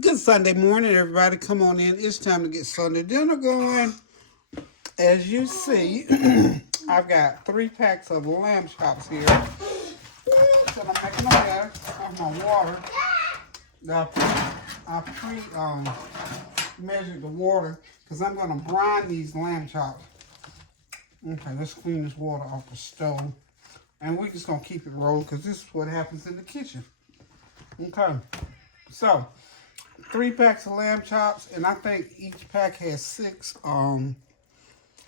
Good Sunday morning, everybody. Come on in. It's time to get Sunday dinner going. As you see, I've got 3 packs of lamb chops here. So I'm making a mess of my water. I measured the water because I'm going to brine these lamb chops. Okay, let's clean this water off the stove. And we're just going to keep it rolling because this is what happens in the kitchen. Okay, so 3 packs of lamb chops, and I think each pack has 6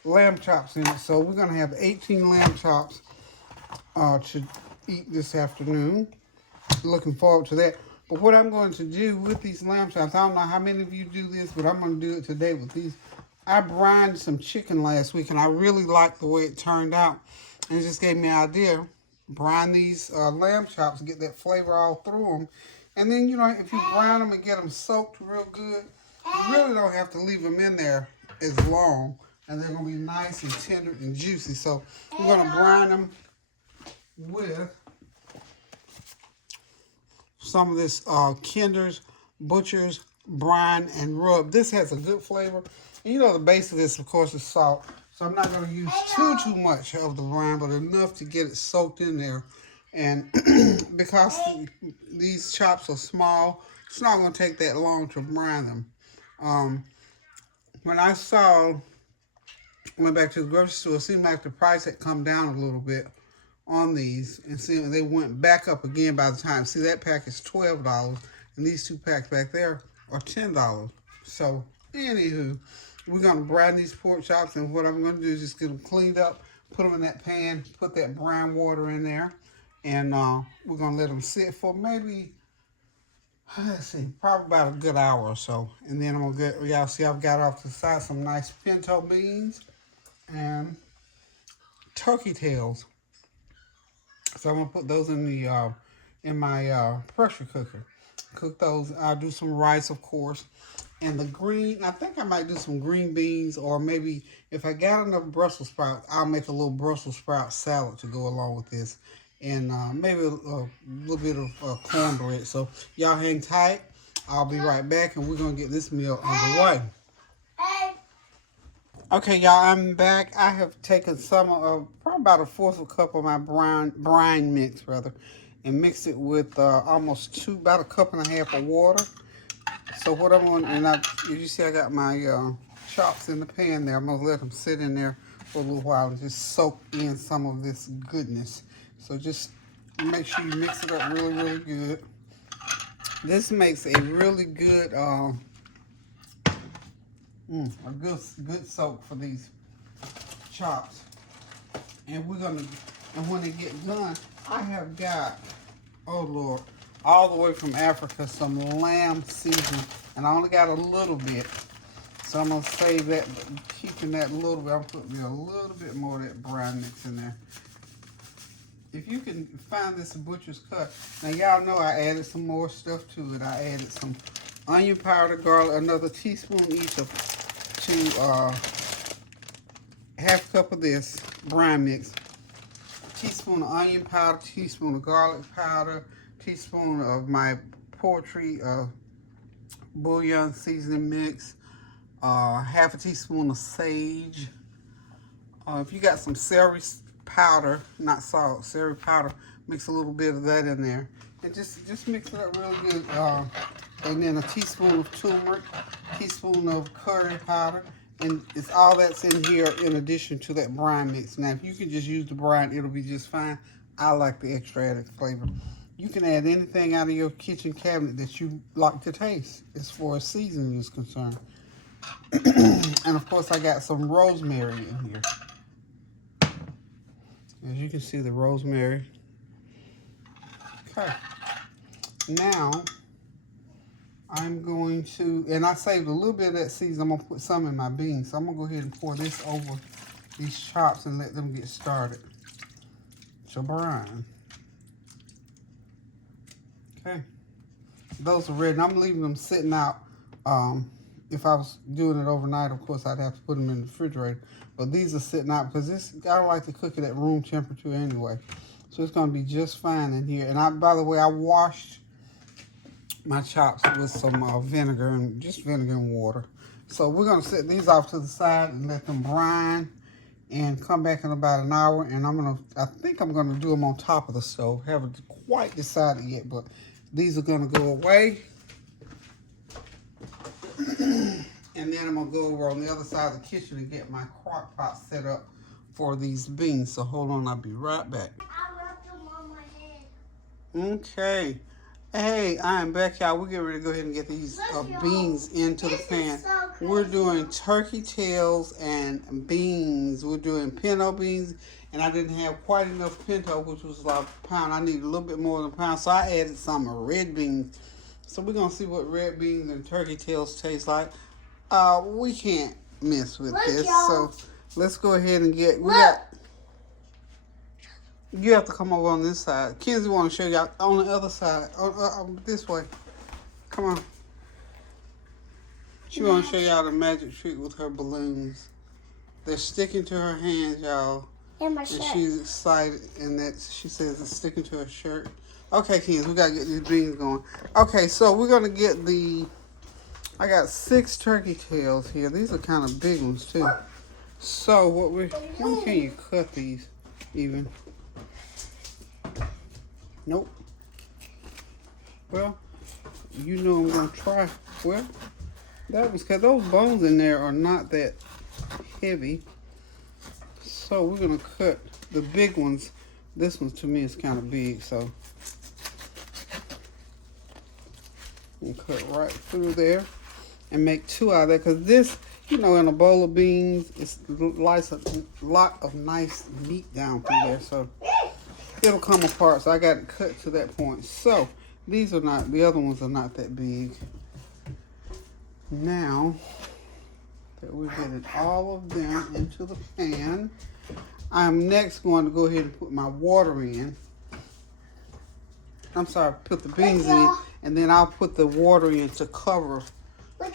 lamb chops in it. So we're going to have 18 lamb chops to eat this afternoon. Looking forward to that. But what I'm going to do with these lamb chops, I don't know how many of you do this, but I'm going to do it today with these. I brined some chicken last week, and I really liked the way it turned out. And it just gave me an idea. Brine these lamb chops, get that flavor all through them. And then, you know, if you brine them and get them soaked real good, you really don't have to leave them in there as long. And they're going to be nice and tender and juicy. So we're going to brine them with some of this Kinder's Butcher's Brine and Rub. This has a good flavor. And you know the base of this, of course, is salt. So I'm not going to use too much of the brine, but enough to get it soaked in there. And because these chops are small, it's not going to take that long to brine them. When I went back to the grocery store, it seemed like the price had come down a little bit on these. And see, they went back up again by the time. See, that pack is $12, and these 2 packs back there are $10. So, anywho, we're going to brine these pork chops, and what I'm going to do is just get them cleaned up, put them in that pan, put that brine water in there, and we're going to let them sit for maybe, let's see, probably about a good hour or so. And then I'm going to get, y'all see I've got off to the side some nice pinto beans and turkey tails. So I'm going to put those in the in my pressure cooker. Cook those. I'll do some rice, of course. And the green, I think I might do some green beans, or maybe if I got enough Brussels sprouts, I'll make a little Brussels sprout salad to go along with this. And maybe a little bit of cornbread. So y'all hang tight. I'll be right back, and we're going to get this meal underway. Okay, y'all, I'm back. I have taken some of, probably about a 1/4 cup of my brine mix, and mixed it with almost about a cup and a half of water. So what I'm going, and as you see, I got my chops in the pan there. I'm going to let them sit in there for a little while and just soak in some of this goodness. So just make sure you mix it up really, really good. This makes a really good, a good soak for these chops. And we're gonna, and when they get done, I have got, oh Lord, all the way from Africa, some lamb seasoning, and I only got a little bit. So I'm gonna save that, keeping that little bit. I'm putting a little bit more of that brine mix in there. If you can find this Butcher's Cut. Now, y'all know I added some more stuff to it. I added some onion powder, garlic, another teaspoon each of half cup of this brine mix. Teaspoon of onion powder, teaspoon of garlic powder, teaspoon of my poultry bouillon seasoning mix, half a teaspoon of sage. If you got some celery powder, not salt, celery powder, mix a little bit of that in there, and just mix it up really good. And then a teaspoon of turmeric, teaspoon of curry powder, and it's all that's in here in addition to that brine mix. Now, if you can just use the brine, it'll be just fine. I like the extra added flavor. You can add anything out of your kitchen cabinet that you like to taste as far as seasoning is concerned. And of course, I got some rosemary in here. As you can see, the rosemary. Okay. Now, I'm going to, and I saved a little bit of that seasoning. I'm going to put some in my beans. So I'm going to go ahead and pour this over these chops and let them get started to brine. Okay. Those are ready. And I'm leaving them sitting out. If I was doing it overnight, of course, I'd have to put them in the refrigerator. But these are sitting out because I don't like to cook it at room temperature anyway. So it's going to be just fine in here. And by the way, I washed my chops with some vinegar and just vinegar and water. So we're gonna set these off to the side and let them brine and come back in about an hour. And I think I'm gonna do them on top of the stove. Haven't quite decided yet, but these are gonna go away. And then I'm gonna go over on the other side of the kitchen and get my crock pot set up for these beans. So hold on, I'll be right back. I rubbed them on my head. Okay. Hey, I am back, y'all. We're getting ready to go ahead and get these beans into the pan. So we're doing turkey tails and beans. We're doing pinto beans, and I didn't have quite enough pinto, which was like a pound. I needed a little bit more than a pound, so I added some red beans. So we're gonna see what red beans and turkey tails taste like. We can't mess with this, so let's go ahead and get. You have to come over on this side. Kenzie want to show y'all on the other side. This way. Come on. She want to show y'all the magic trick with her balloons. They're sticking to her hands, y'all. And my shirt. And she's excited, and that she says it's sticking to her shirt. Okay, Kenzie, we got to get these beans going. Okay, so we're going to get I got 6 turkey tails here. These are kind of big ones, too. So how can you cut these even? Nope. Well, you know I'm gonna try. Well, that was because those bones in there are not that heavy. So we're gonna cut the big ones. This one to me is kind of big, so we'll cut right through there and make 2 out of that. Because this, you know, in a bowl of beans, it's a lot of nice meat down through there. So it'll come apart, so I got it cut to that point. So these are not, the other ones are not that big. Now that we're getting all of them into the pan, I'm next going to go ahead and put my water in. I'm sorry, put the beans in, and then I'll put the water in to cover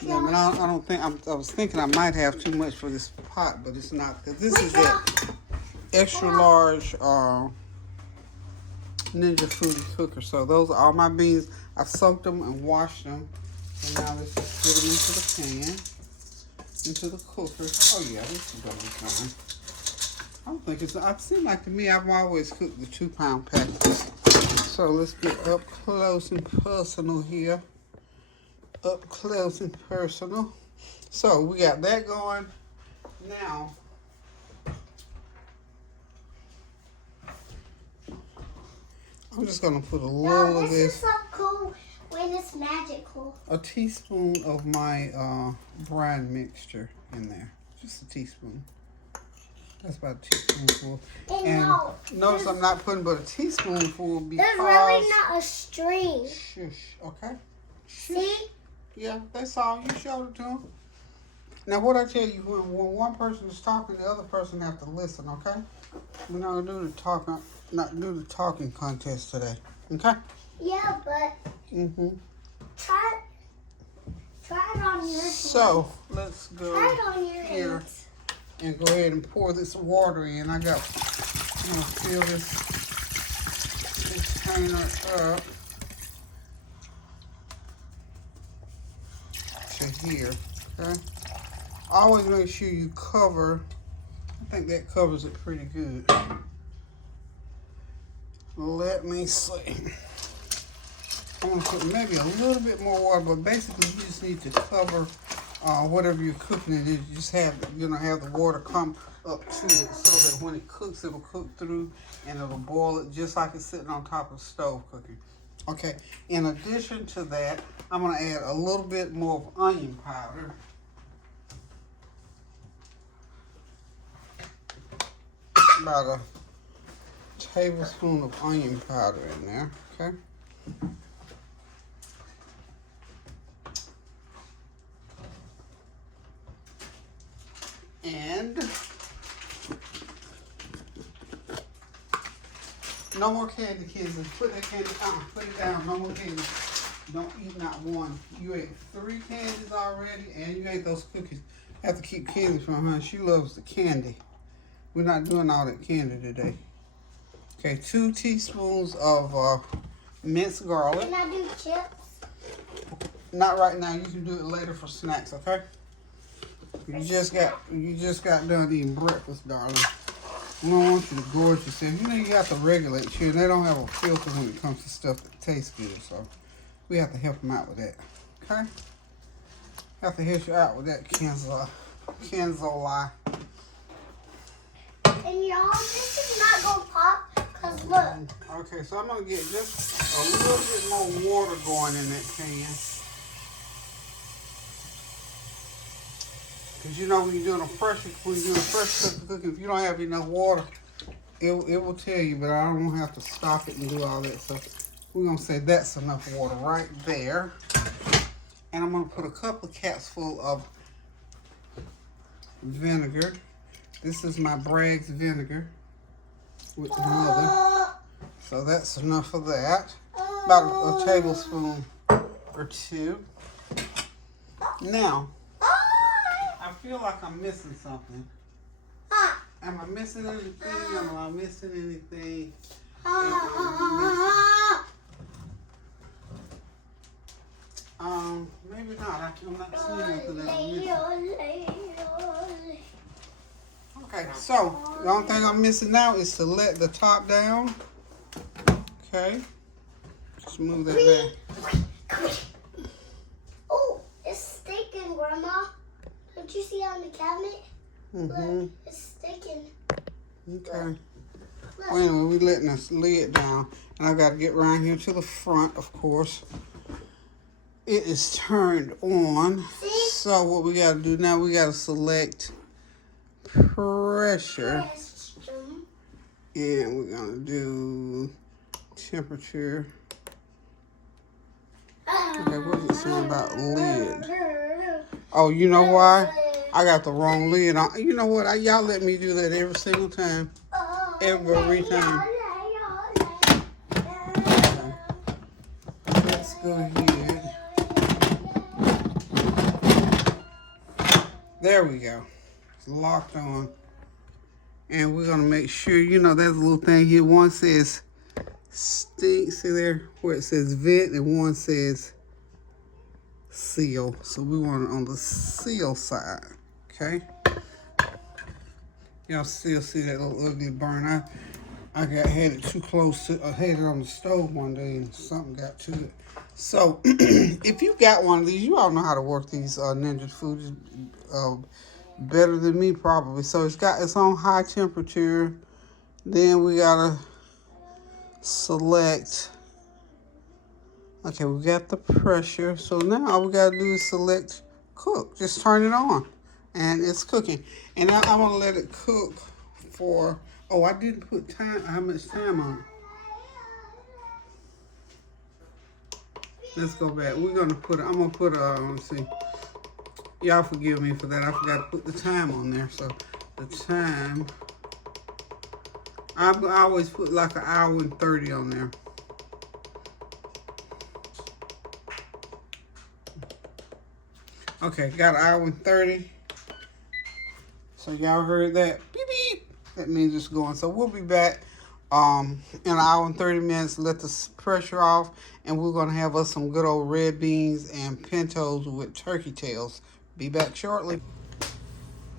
them. And I don't think, I was thinking I might have too much for this pot, but it's not. This is that extra large Ninja Foodie cooker. So those are all my beans. I soaked them and washed them. And now let's just get them into the pan, into the cooker. Oh yeah, this is gonna be fine. I don't think it seems like to me I've always cooked the 2-pound packets. So let's get up close and personal here. Up close and personal. So we got that going. Now I'm just gonna put a little of this. This is so cool when it's magical. A teaspoon of my brine mixture in there. Just a teaspoon. That's about a teaspoonful. And notice I'm not putting but a teaspoonful because there's really not a string. Shush, okay? Shush. See? Yeah, that's all. You showed it to them. Now, what I tell you, when one person is talking, the other person have to listen, okay? We're not gonna do the talking contest today, okay? Yeah, but try it on your hands. So let's go Try it on your here hands. and go ahead and pour this water in. I'm gonna fill this container up to here, okay? Always make sure you cover. I think that covers it pretty good. Let me see. I'm gonna put maybe a little bit more water, but basically you just need to cover whatever you're cooking it. You just have the water come up to it so that when it cooks, it'll cook through and it'll boil it just like it's sitting on top of the stove cooking. Okay. In addition to that, I'm gonna add a little bit more of onion powder. About a tablespoon of onion powder in there, okay? And no more candy, kids. Put that candy down. Put it down. No more candy. Don't eat not one. You ate 3 candies already, and you ate those cookies. I have to keep candy from her. She loves the candy. We're not doing all that candy today. Okay, 2 teaspoons of minced garlic. Can I do chips? Not right now. You can do it later for snacks, okay? You just got done eating breakfast, darling. We don't want you to gorge yourself. You know you have to regulate children. They don't have a filter when it comes to stuff that tastes good, so we have to help them out with that. Okay? Have to help you out with that, Kenzoli. And y'all, this is not gonna pop, cause look. Okay, so I'm gonna get just a little bit more water going in that can. Cause you know when you're doing a pressure cooking, if you don't have enough water, it will tell you. But I don't have to stop it and do all that stuff. We're gonna say that's enough water right there, and I'm gonna put a couple of caps full of vinegar. This is my Bragg's vinegar with the mother. So that's enough of that. About a tablespoon or two. Now, I feel like I'm missing something. Am I missing anything? Am I missing anything? Maybe not. I'm not seeing anything that I'm missing. Okay, so the only thing I'm missing now is to let the top down. Okay, just move that back. Oh, it's sticking, Grandma. Don't you see on the cabinet? Look, it's sticking. Okay. Well, anyway, we letting this lid down, and I got to get around here to the front, of course. It is turned on. See? So what we got to do now? We got to select pressure, and we're gonna do temperature. Okay, what is it saying about lid? Oh, you know why? I got the wrong lid on. You know what? Y'all let me do that every single time. Every time. Okay. Let's go ahead. There we go. It's locked on. And we're going to make sure, you know, there's a little thing here. One says stink. See there where it says vent, and one says seal. So we want it on the seal side. Okay. Y'all still see that little ugly burn. I had it too close to, I had it on the stove one day and something got to it. So if you got one of these, you all know how to work these Ninja Foods better than me probably. So it's on high temperature. Then we gotta select. Okay, we got the pressure. So now all we gotta do is select cook. Just turn it on, and it's cooking. And now I'm gonna let it cook for. Oh, I didn't put time. How much time on it? Let's go back. We're gonna put. I'm gonna put. Let's see. Y'all forgive me for that. I forgot to put the time on there. So the time. I always put like an hour and 30 on there. Okay, got an hour and 30. So y'all heard that? Beep beep. That means it's going. So we'll be back in an hour and 30 minutes. Let the pressure off, and we're gonna have us some good old red beans and pintos with turkey tails. Be back shortly.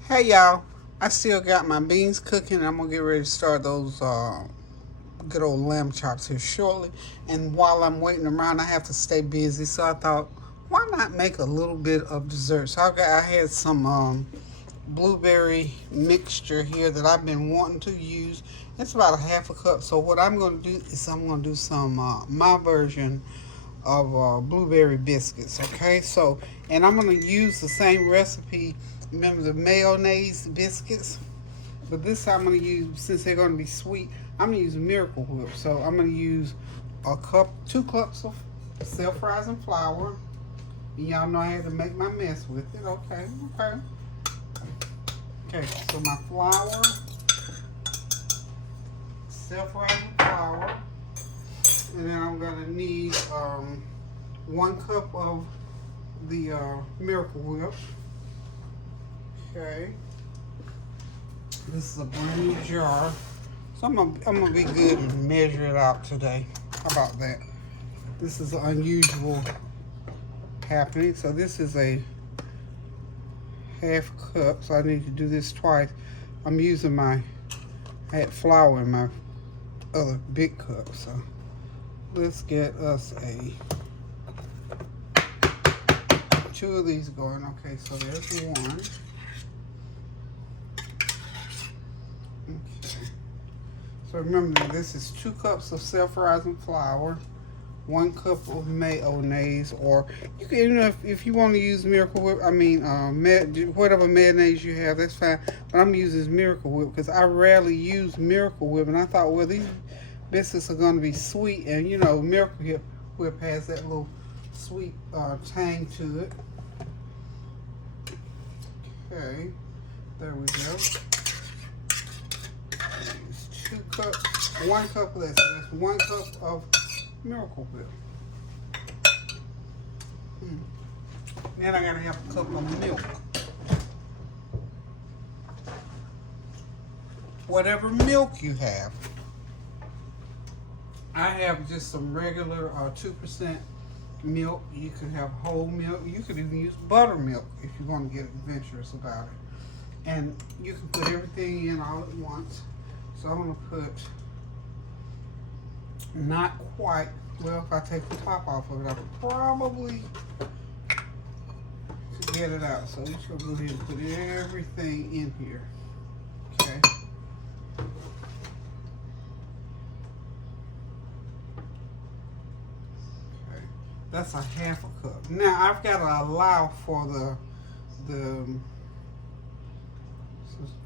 Hey y'all, I still got my beans cooking. I'm gonna get ready to start those good old lamb chops here shortly. And while I'm waiting around, I have to stay busy. So I thought, why not make a little bit of dessert? So I had some blueberry mixture here that I've been wanting to use. It's about a half a cup. So what I'm gonna do is I'm gonna do some my version of blueberry biscuits. Okay, so and I'm gonna use the same recipe. Remember the mayonnaise biscuits? But this time I'm gonna use, since they're gonna be sweet, I'm gonna use Miracle Whip. So I'm gonna use 2 cups of self-rising flour. Y'all know I had to make my mess with it. Okay. Okay, so my flour, self-rising flour, and then I'm gonna need 1 cup of the Miracle Whip. Okay, this is a brand new jar, so I'm gonna be good and measure it out today. How about that? This is an unusual happening. So this is a half cup, so I need to do this twice. I'm using I had flour in my other big cup, so let's get us two of these going. Okay, so there's one. Okay. So remember, this is 2 cups of self-rising flour, 1 cup of mayonnaise, or you can, even if you want to use Miracle Whip, whatever mayonnaise you have, that's fine. But I'm using this Miracle Whip because I rarely use Miracle Whip, and I thought, well, these biscuits are going to be sweet, and you know, Miracle Whip has that little sweet tang to it. Okay, there we go. It's 2 cups, 1 cup of that, so that's 1 cup of Miracle Whip. Then I gotta have a cup of milk. Whatever milk you have. I have just some regular 2% milk. You can have whole milk. You could even use buttermilk if you want to get adventurous about it. And you can put everything in all at once. So I'm going to put not quite, well, if I take the top off of it, I could probably get it out. So I'm just going to go ahead and put everything in here. Okay. Okay. That's a half a cup. Now I've got to allow for the so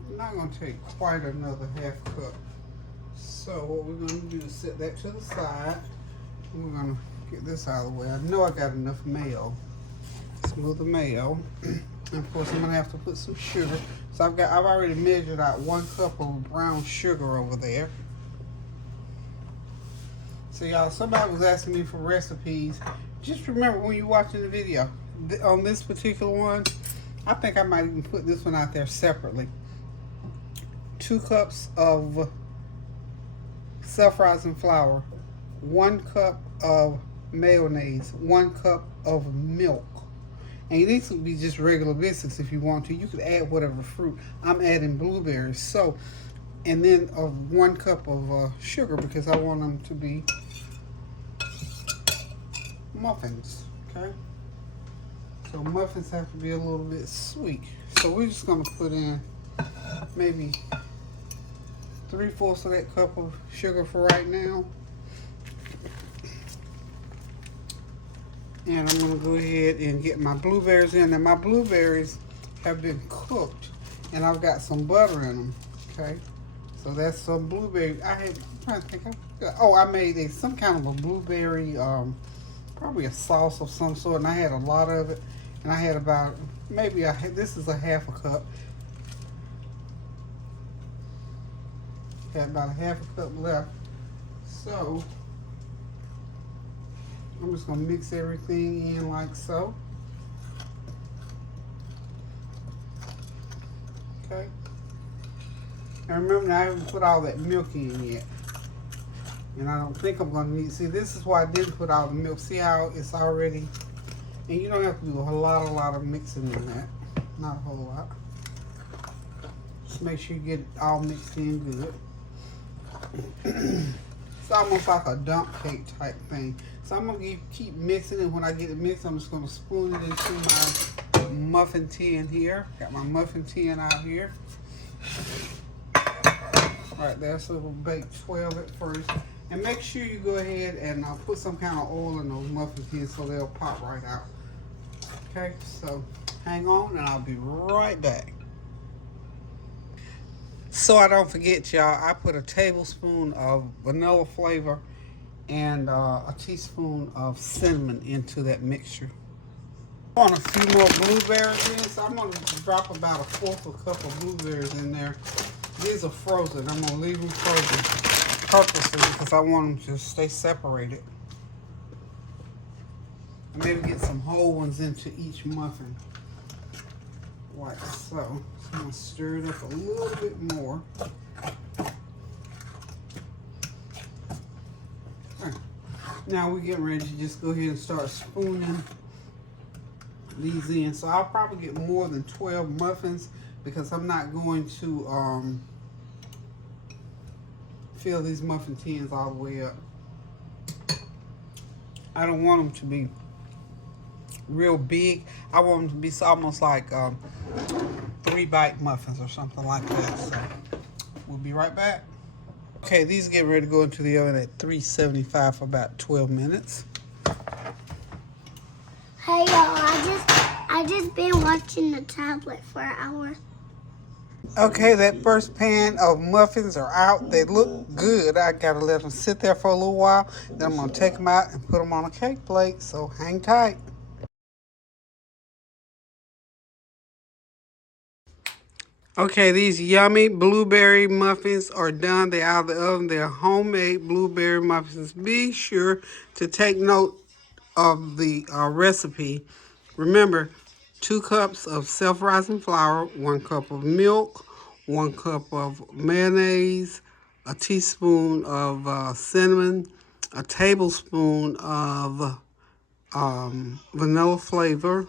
I'm not going to take quite another half cup. So what we're going to do is set that to the side. And we're going to get this out of the way. I know I got enough mayo. Smooth the mayo. And of course I'm going to have to put some sugar. So I've already measured out 1 cup of brown sugar over there. So y'all, somebody was asking me for recipes. Just remember when you're watching the video, on this particular one, I think I might even put this one out there separately. 2 cups of self-rising flour, 1 cup of mayonnaise, 1 cup of milk. And these would be just regular biscuits if you want to. You could add whatever fruit. I'm adding blueberries. So, and then 1 cup of sugar because I want them to be muffins. Okay. So muffins have to be a little bit sweet. So we're just going to put in maybe 3/4 of that cup of sugar for right now. And I'm going to go ahead and get my blueberries in. And my blueberries have been cooked. And I've got some butter in them. Okay. So that's some blueberry. I'm trying to think. I made some kind of a blueberry, probably a sauce of some sort. And I had a lot of it. And I had about, this is a half a cup. Had about a half a cup left. So I'm just going to mix everything in like so. Okay. And remember, I haven't put all that milk in yet. And I don't think I'm going to need, see, this is why I didn't put all the milk. See how it's already, and you don't have to do a lot of mixing in that. Not a whole lot. Just make sure you get it all mixed in good. It's almost like a dump cake type thing. So I'm going to keep mixing it. When I get it mixed, I'm just going to spoon it into my muffin tin here. Got my muffin tin out here. Alright there, so we'll bake 12 at first. And make sure you go ahead and put some kind of oil in those muffin tins so they'll pop right out. Okay, so hang on and I'll be right back. So I don't forget, y'all, I put a tablespoon of vanilla flavor and a teaspoon of cinnamon into that mixture. I want a few more blueberries in, so I'm going to drop about 1/4 cup of blueberries in there. These are frozen. I'm going to leave them frozen purposely because I want them to stay separated. And maybe get some whole ones into each muffin. Like so. So I'm going to stir it up a little bit more. Okay. Now we're getting ready to just go ahead and start spooning these in. So I'll probably get more than 12 muffins because I'm not going to fill these muffin tins all the way up. I don't want them to be real big. I want them to be almost like 3-bite muffins or something like that. So we'll be right back. Okay, these get ready to go into the oven at 375 for about 12 minutes. Hey y'all, I just been watching the tablet for an hour. Okay, that first pan of muffins are out. They look good. I gotta let them sit there for a little while. Then I'm gonna take them out and put them on a cake plate. So hang tight. Okay, these yummy blueberry muffins are done. They're out of the oven. They're homemade blueberry muffins. Be sure to take note of the recipe. Remember, 2 cups of self-rising flour, 1 cup of milk, 1 cup of mayonnaise, a teaspoon of cinnamon, a tablespoon of vanilla flavor,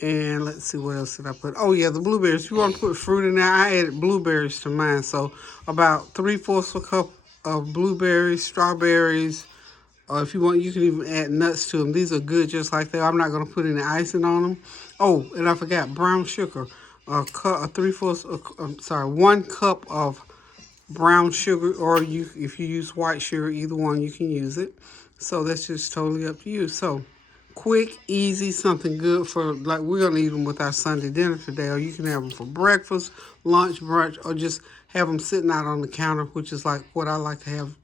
and let's see, what else did I put? Oh yeah, the blueberries. If you want to put fruit in there, I added blueberries to mine. So about 3/4 a cup of blueberries, strawberries. If you want, you can even add nuts to them. These are good just like they are. I'm not going to put any icing on them. Oh, and I forgot brown sugar. 1 cup of brown sugar, or if you use white sugar, either one, you can use it. So that's just totally up to you. So quick, easy, something good for, like, we're going to eat them with our Sunday dinner today, or you can have them for breakfast, lunch, brunch, or just have them sitting out on the counter, which is like what I like to have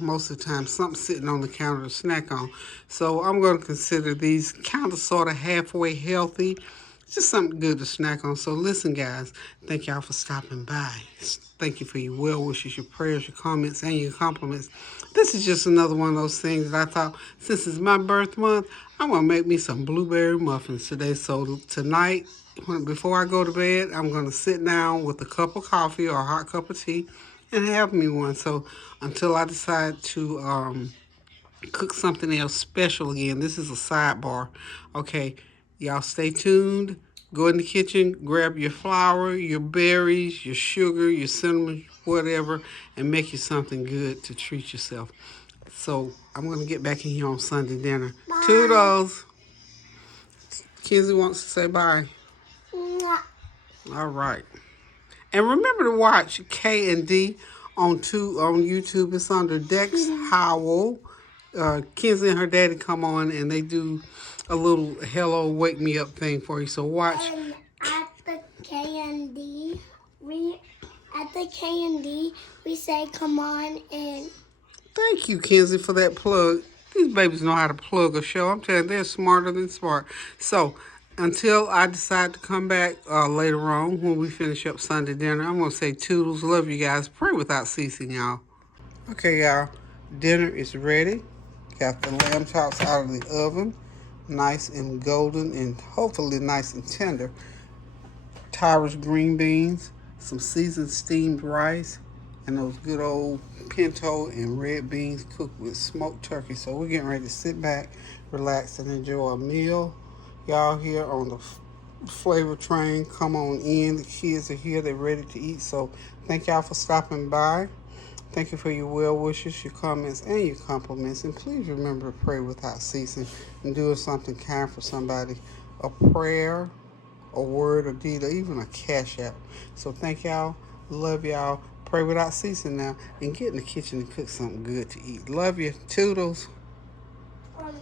most of the time, something sitting on the counter to snack on. So I'm going to consider these kind of sort of halfway healthy. It's just something good to snack on. So listen, guys, thank y'all for stopping by. Thank you for your well wishes, your prayers, your comments, and your compliments. This is just another one of those things that I thought, since it's my birth month, I'm going to make me some blueberry muffins today. So tonight, before I go to bed, I'm going to sit down with a cup of coffee or a hot cup of tea and have me one. So until I decide to cook something else special again, this is a sidebar. Okay, y'all stay tuned. Go in the kitchen, grab your flour, your berries, your sugar, your cinnamon, whatever, and make you something good to treat yourself. So I'm going to get back in here on Sunday dinner. Bye. Toodles. Kenzie wants to say bye. Mwah. All right. And remember to watch K&D on YouTube. It's under Dex Howell. Kenzie and her daddy come on and they do a little hello wake me up thing for you. So watch. And at the K&D, we say come on in. Thank you, Kenzie, for that plug. These babies know how to plug a show. I'm telling you, they're smarter than smart. So until I decide to come back later on when we finish up Sunday dinner, I'm going to say toodles. Love you guys. Pray without ceasing, y'all. Okay, y'all. Dinner is ready. Got the lamb chops out of the oven. Nice and golden and hopefully nice and tender. Tyra's green beans, some seasoned steamed rice, and those good old pinto and red beans cooked with smoked turkey. So we're getting ready to sit back, relax, and enjoy a meal. Y'all here on the flavor train, come on in. The kids are here, they're ready to eat. So thank y'all for stopping by. Thank you for your well wishes, your comments, and your compliments. And please remember to pray without ceasing and doing something kind for somebody. A prayer, a word, a deed, or even a cash app. So thank y'all. Love y'all. Pray without ceasing now. And get in the kitchen and cook something good to eat. Love you. Toodles.